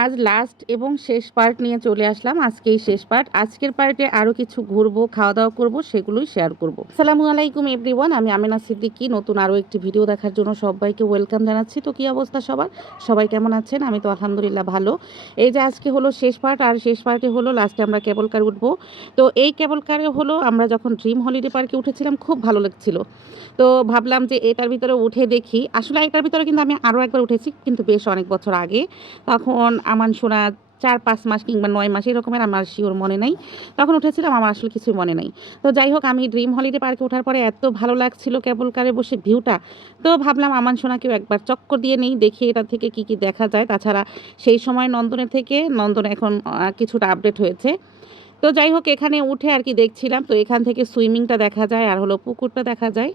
আজ লাস্ট এবং শেষ পার্ট নিয়ে চলে আসলাম। আজকেই শেষ পার্ট। আজকের পার্টে আরও কিছু ঘুরবো, খাওয়া দাওয়া করবো, সেগুলোই শেয়ার করব। আসসালামু আলাইকুম এভরিওয়ান, আমি আমেনা সিদ্দিকী। নতুন আরও একটি ভিডিও দেখার জন্য সবাইকে ওয়েলকাম জানাচ্ছি। তো কী অবস্থা সবার, সবাই কেমন আছেন? আমি তো আলহামদুলিল্লাহ ভালো। এই যে আজকে হলো শেষ পার্ট, আর শেষ পার্টে হলো লাস্টে আমরা কেবল কার উঠবো। তো এই কেবল কারে হলো আমরা যখন ড্রিম হলিডে পার্কে উঠেছিলাম, খুব ভালো লাগছিল। তো ভাবলাম যে এটার ভিতরে উঠে দেখি। আসলে এটার ভিতরে কিন্তু আমি আরও একবার উঠেছি, কিন্তু বেশ অনেক বছর আগে। তখন আমার শোনা 4-5 মাস কিংবা 9 মাস এরকমের, আমার শিওর মনে নাই। তখন উঠেছিলাম, আমার আসলে কিছুই মনে নাই। তো যাই হোক, আমি ড্রিম হলিডে পার্কে ওঠার পরে এত ভালো লাগছিল কেবল কারে বসে ভিউটা। তো ভাবলাম আমার সোনাকেও একবার চক্কর দিয়ে নেই, দেখি এটা থেকে কি কি দেখা যায়। তাছাড়া সেই সময় নন্দনের থেকে নন্দন এখন কিছুটা আপডেট হয়েছে। তো যাই হোক, এখানে উঠে আর কি দেখছিলাম। তো এখান থেকে সুইমিংটা দেখা যায়, আর হলো পুকুরটা দেখা যায়,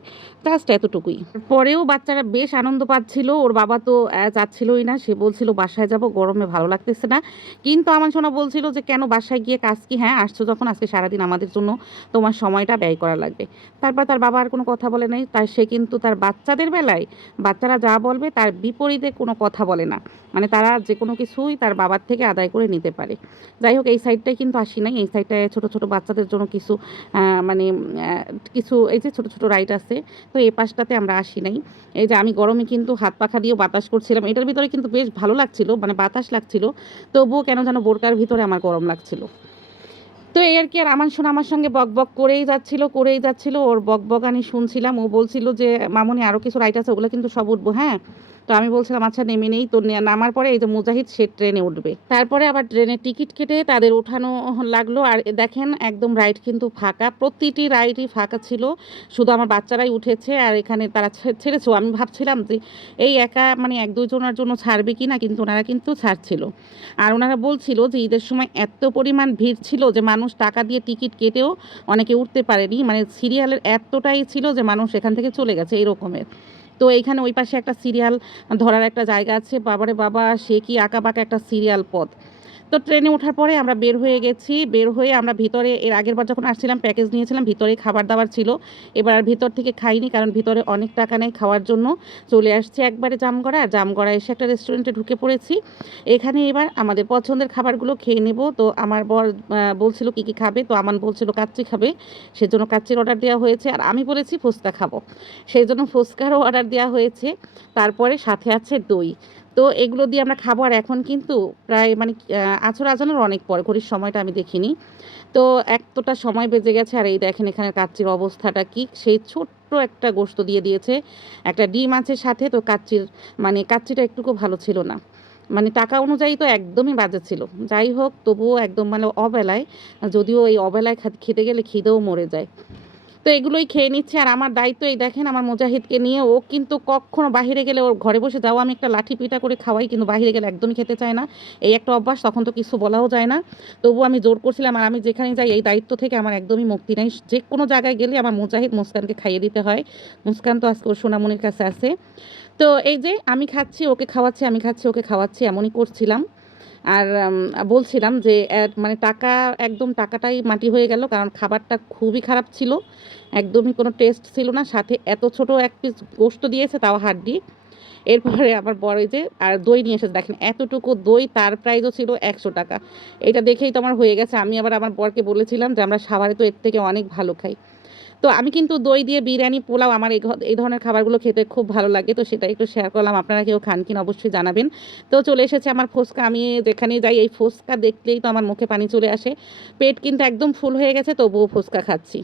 জাস্ট এতটুকুই। পরেও বাচ্চারা বেশ আনন্দ পাচ্ছিল। ওর বাবা তো যাচ্ছিলই না, সে বলছিল বাসায় যাব, গরমে ভালো লাগতেছে না। কিন্তু আমার সোনা বলছিল যে কেন বাসায় গিয়ে কাজ কি, হ্যাঁ আসছো যখন, আজকে সারাদিন আমাদের জন্য তোমার সময়টা ব্যয় করা লাগবে। তারপর তার বাবা আর কোনো কথা বলে নাই। তার সে কিন্তু তার বাচ্চাদের বেলায় বাচ্চারা যা বলবে তার বিপরীতে কোনো কথা বলে না। মানে তারা যে কোনো কিছুই তার বাবার থেকে আদায় করে নিতে পারে। যাই হোক, এই সাইডটাই কিন্তু আসি নাই। এই সাইডটায় ছোটো ছোটো বাচ্চাদের জন্য কিছু মানে কিছু এই যে ছোটো ছোটো রাইড আছে। তো এই পাশটাতে আমরা আসি নাই। এই যে আমি গরমে কিন্তু হাত পাখা দিয়েও বাতাস করছিলাম। এটার ভিতরে কিন্তু বেশ ভালো লাগছিল, মানে বাতাস লাগছিল। তবুও কেন যেন বোরকার ভিতরে আমার গরম লাগছিল। তো এই আর কি। আর আমার শোনা আমার সঙ্গে বক বক করেই যাচ্ছিল। ওর বক বক আমি শুনছিলাম। ও বলছিল যে মামুনি আরও কিছু রাইড আছে, ওগুলো কিন্তু সব উঠবো, হ্যাঁ। তো আমি বলছিলাম আচ্ছা নেমে নেই। তো নামার পরে এই যে মুজাহিদ, সে ট্রেনে উঠবে। তারপরে আবার ট্রেনের টিকিট কেটে তাদের ওঠানো লাগলো। আর দেখেন একদম রাইড কিন্তু ফাঁকা, প্রতিটি রাইডই ফাঁকা ছিল। শুধু আমার বাচ্চারাই উঠেছে, আর এখানে তারা ছেড়েছে। আমি ভাবছিলাম যে এই একা মানে 1-2 জনের জন্য ছাড়বে কি না, কিন্তু ওনারা কিন্তু ছাড়ছিল। আর ওনারা বলছিল যে ঈদের সময় এত পরিমাণ ভিড় ছিল যে মানুষ টাকা দিয়ে টিকিট কেটেও অনেকে উঠতে পারেনি। মানে সিরিয়ালের এতটাই ছিল যে মানুষ এখান থেকে চলে গেছে এরকমের। তো এইখানে ওই পাশে একটা সিরিয়াল ধরার একটা জায়গা আছে। বাবারে বাবা, সে কি আঁকাবাঁকা একটা সিরিয়াল পথ। তো ট্রেনে ওঠার পরে আমরা বের হয়ে গেছি। বের হয়ে আমরা ভিতরে, এর আগের বার যখন আসছিলাম প্যাকেজ নিয়েছিলাম, ভিতরে খাবার দাবার ছিল। এবার আর ভিতর থেকে খাইনি, কারণ ভিতরে অনেক টাকা নেই খাওয়ার জন্য। চলে আসছি একবারে জামগড়া। আর জামগড়া এসে একটা রেস্টুরেন্টে ঢুকে পড়েছি। এখানে এবার আমাদের পছন্দের খাবারগুলো খেয়ে নেব। তো আমার বর বলছিল কি কি খাবে। তো আমান বলছিল কাচ্চি খাবে, সেজন্য কাচ্চির অর্ডার দেওয়া হয়েছে। আর আমি বলেছি ফুচকা খাবো, সেই জন্য ফুচকারও অর্ডার দেওয়া হয়েছে। তারপরে সাথে আছে দই। তো এগুলো দিয়ে আমরা খাবো। আর এখন কিন্তু প্রায় মানে আছর আজানোর অনেক পর, ঘড়ির সময়টা আমি দেখিনি। তো এতটা সময় বেজে গেছে। আর এই দেখেন এখানে কাচ্চির অবস্থাটা কি, সেই ছোট্ট একটা গোশত দিয়ে দিয়েছে, একটা ডিম আছে সাথে। তো কাচ্চির মানে কাচ্চিটা একটুকু ভালো ছিল না, মানে টাকা অনুযায়ী তো একদমই বাজে ছিল। যাই হোক, তবুও একদম মানে অবেলায়, যদিও এই অবেলায় খেতে গেলে খিদেও মরে যায়। তো এগুলোই খেয়ে নিচ্ছে। আর আমার দায়িত্ব এই দেখেন আমার মুজাহিদকে নিয়ে, ও কিন্তু কখনো বাহিরে গেলে, ওর ঘরে বসে যাও আমি একটা লাঠি পিটা করে খাওয়াই, কিন্তু বাহিরে গেলে একদমই খেতে চায় না। এই একটা অভ্যাস, তখন তো কিছু বলাও যায় না। তবুও আমি জোর করছিলাম। আর আমি যেখানে যাই এই দায়িত্ব থেকে আমার একদমই মুক্তি নেই। যে কোনো জায়গায় গেলে আমার মুজাহিদ মুস্কানকে খাইয়ে দিতে হয়। মুস্কান তো আজকে ওর সোনামণির কাছে আছে। তো এই যে আমি খাচ্ছি ওকে খাওয়াচ্ছি, আমি খাচ্ছি ওকে খাওয়াচ্ছি, এমনই করছিলাম। আর বলছিলাম যে মানে টাকা, একদম টাকাটাই মাটি হয়ে গেল, কারণ খাবারটা খুবই খারাপ ছিল, একদমই কোনো টেস্ট ছিল না। সাথে এত ছোট এক পিস গোশত দিয়েছে, তাও হাড্ডি। এরপরে আবার বড় যে আর দই নিয়ে এসেছে, দেখেন এতটুকু দই, তার প্রাইসও ছিল 100 টাকা। এটা দেখেই তো আমার হয়ে গেছে। আমি আবার আমার বরকে বলেছিলাম যে আমরা সাভারে তো এর থেকে অনেক ভালো খাই। তো আমি কিন্তু দই দিয়ে বিরিয়ানি, পোলাও, আমার এই ধরনের খাবারগুলো খেতে খুব ভালো লাগে। তো সেটা একটু শেয়ার করলাম। আপনারা কেউ খান কিনা অবশ্যই জানাবেন। তো চলে এসেছে আমার ফুচকা। আমি যেখানে যাই এই ফুচকা দেখলেই তো আমার মুখে পানি চলে আসে। পেট কিন্তু একদম ফুল হয়ে গেছে, তবুও ফুচকা খাচ্ছি।